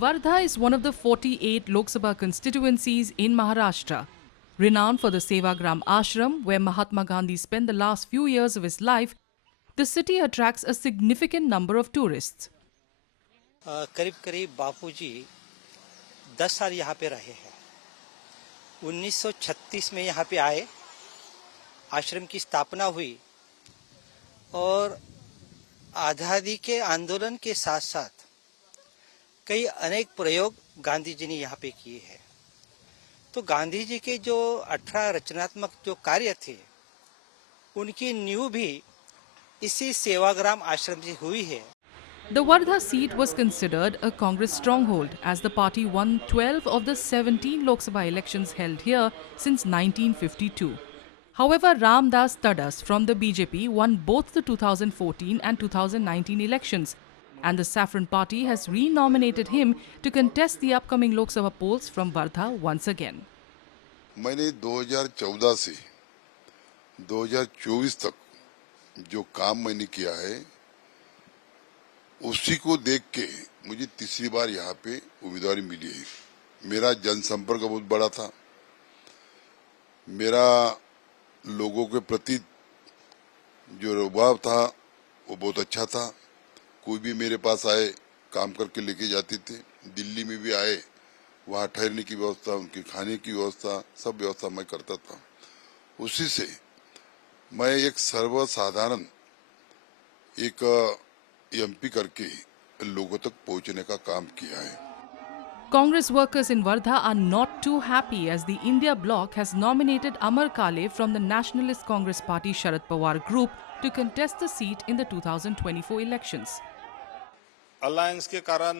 Wardha is one of the 48 Lok Sabha constituencies in Maharashtra. Renowned for the Sevagram Ashram, where Mahatma Gandhi spent the last few years of his life, the city attracts a significant number of tourists. करीब करीब बापूजी 10 साल यहाँ पे रहे हैं। 1936 में यहाँ पे आए, आश्रम की स्थापना हुई और आज़ादी के आंदोलन के साथ साथ कई अनेक प्रयोग गांधी जी ने यहाँ पे किए हैं। तो गांधी जी के जो 18 रचनात्मक जो कार्य थे, उनकी नींव भी इसी सेवाग्राम आश्रम से हुई है। The Wardha seat was considered a Congress stronghold as the party won 12 of the 17 Lok Sabha elections held here since 1952. However, Ram Das Tadas from the BJP won both the 2014 and 2019 elections, and the Saffron Party has re-nominated him to contest the upcoming Lok Sabha polls from Wardha once again. मैंने 2014 से 2024 तक जो काम मैंने किया है, उसी को देख के मुझे तीसरी बार यहाँ पे उम्मीदवारी मिली है। मेरा जनसंपर्क बहुत बड़ा था, मेरा लोगों के प्रति जो रुझाव था वो बहुत अच्छा था। कोई भी मेरे पास आए काम करके लेके जाते थे। दिल्ली में भी आए, वहाँ ठहरने की व्यवस्था, उनके खाने की व्यवस्था, सब व्यवस्था मैं करता था। उसी से मैं एक सर्वसाधारण एक एमपी करके लोगों तक पहुंचने का काम किया है। Congress workers in Wardha are not too happy as the India bloc has nominated Amar Kale from the Nationalist Congress Party Sharad Pawar group to contest the seat in the 2024 elections. Alliance के कारण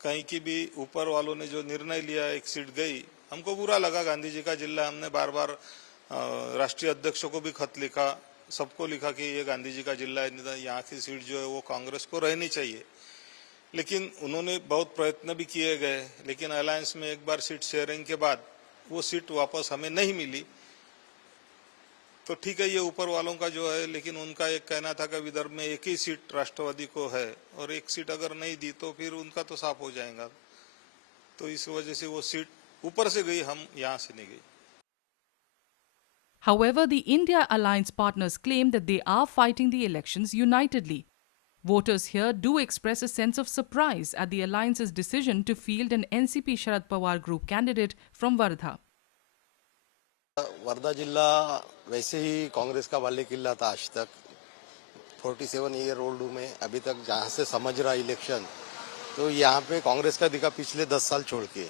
कहीं की भी ऊपर वालों ने जो निर्णय लिया, एक सीट गई, हमको बुरा लगा। गांधी जी का जिला, हमने बार बार राष्ट्रीय अध्यक्षों को भी खत लिखा, सबको लिखा कि ये गांधी जी का जिला है, यहाँ की सीट जो है वो कांग्रेस को रहनी चाहिए। लेकिन उन्होंने बहुत प्रयत्न भी किए गए, लेकिन अलायंस में एक बार सीट शेयरिंग के बाद वो सीट वापस हमें नहीं मिली। तो ठीक है, ये ऊपर वालों का जो है, लेकिन उनका एक कहना था कि विदर्भ में एक ही सीट राष्ट्रवादी को है और एक सीट अगर नहीं दी तो फिर उनका तो साफ हो जाएगा। तो इस वजह से वो सीट ऊपर से गई, हम यहाँ से नहीं गई। However, the India Alliance partners claim that they are fighting the elections unitedly. Voters here do express a sense of surprise at the alliance's decision to field an NCP Sharad Pawar group candidate from Wardha. Wardha जिला वैसे ही कांग्रेस का बाले किला था आज तक। 47 year old में अभी तक जहाँ से समझ रहा इलेक्शन, तो यहाँ पे कांग्रेस का दिखा पिछले 10 साल छोड़ के।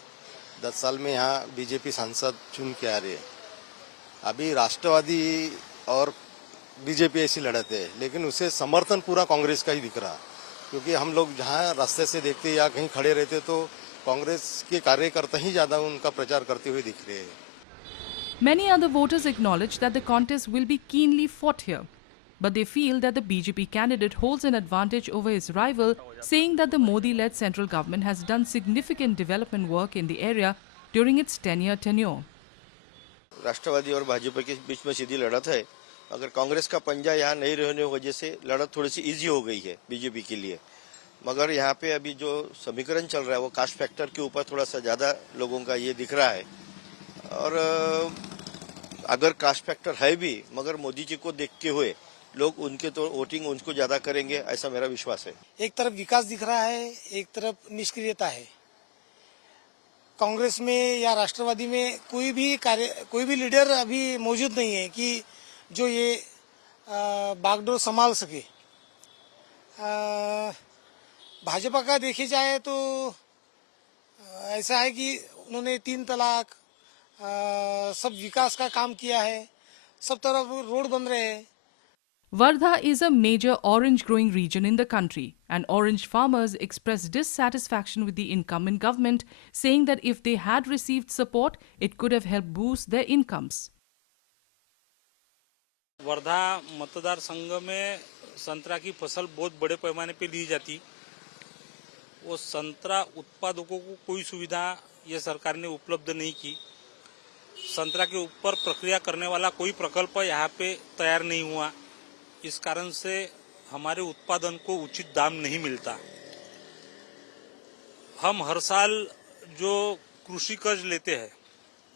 10 साल में यहाँ बीजेपी सांसद चुन के आ रहे हैं। अभी राष्ट्रवादी और बीजेपी ऐसी लड़त है, लेकिन उसे समर्थन पूरा कांग्रेस का ही दिख रहा, क्योंकि हम लोग जहाँ रास्ते से देखते या कहीं खड़े रहते तो कांग्रेस के कार्यकर्ता ही ज्यादा उनका प्रचार करते हुए दिख रहे हैं। Many other voters acknowledge that the contest will be keenly fought here, but they feel that the BJP candidate holds an advantage over his rival, saying that the Modi-led central government has done significant development work in the area during its 10-year tenure. राष्ट्रवादी और भाजपा के बीच में सीधी लड़त है। अगर कांग्रेस का पंजा यहाँ नहीं रहने की वजह से लड़त थोड़ी सी इजी हो गई है बीजेपी के लिए। मगर यहाँ पे अभी जो समीकरण चल रहा है वो कास्ट फैक्टर के ऊपर थोड़ा सा ज्यादा लोगों का ये दिख रहा है। और अगर कास्ट फैक्टर है भी, मगर मोदी जी को देखते हुए लोग उनके तो वोटिंग उनको ज्यादा करेंगे, ऐसा मेरा विश्वास है। एक तरफ विकास दिख रहा है, एक तरफ निष्क्रियता है। कांग्रेस में या राष्ट्रवादी में कोई भी लीडर अभी मौजूद नहीं है कि जो ये बागडोर संभाल सके। भाजपा का देखे जाए तो ऐसा है कि उन्होंने 3 तलाक, सब विकास का काम किया है, सब तरफ रोड बन रहे हैं। Wardha is a major orange growing region in the country, and orange farmers expressed dissatisfaction with the incumbent government, saying that if they had received support, it could have helped boost their incomes. Wardha मतदार संघ में संतरा की फसल बहुत बड़े पैमाने पे ली जाती। वो संतरा उत्पादकों को कोई सुविधा ये सरकार ने उपलब्ध नहीं की। संतरा के ऊपर प्रक्रिया करने वाला कोई प्रकल्प यहाँ पे तैयार नहीं हुआ। इस कारण से हमारे उत्पादन को उचित दाम नहीं मिलता। हम हर साल जो कृषि कर्ज लेते हैं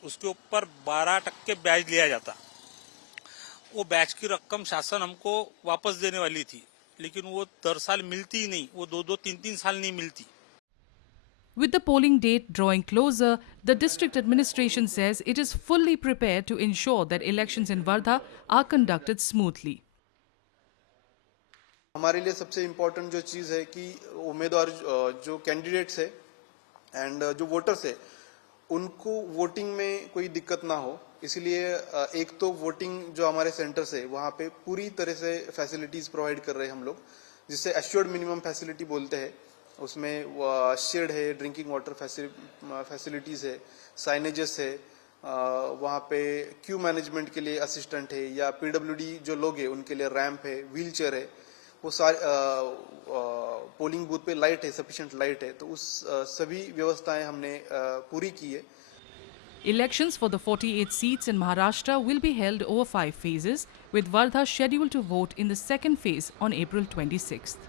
उसके ऊपर 12% ब्याज लिया जाता। वो ब्याज की रकम शासन हमको वापस देने वाली थी, लेकिन वो दर साल मिलती ही नहीं, वो 2-3 साल नहीं मिलती। With the polling date drawing closer, the district administration says it is fully prepared to ensure that elections in Wardha are conducted smoothly. हमारे लिए सबसे इम्पोर्टेंट जो चीज़ है कि उम्मीदवार जो कैंडिडेट्स है एंड जो वोटर्स है उनको वोटिंग में कोई दिक्कत ना हो, इसलिए एक तो वोटिंग जो हमारे सेंटर्स है वहाँ पे पूरी तरह से फैसिलिटीज प्रोवाइड कर रहे हैं हम लोग, जिससे एश्योर्ड मिनिमम फैसिलिटी बोलते हैं। उसमें शेड है, ड्रिंकिंग वाटर फैसिलिटीज है, साइनेजेस है, वहाँ पे क्यू मैनेजमेंट के लिए असिस्टेंट है, या पीडब्ल्यूडी जो लोग हैं उनके लिए रैंप है, व्हील चेयर है, वो सारे पोलिंग बूथ पे लाइट है, सफिशिएंट लाइट है, तो उस सभी व्यवस्थाएं हमने पूरी की है। Elections for the 48 seats in Maharashtra will be held over 5 phases, with Wardha scheduled to vote in the second phase on April 26th.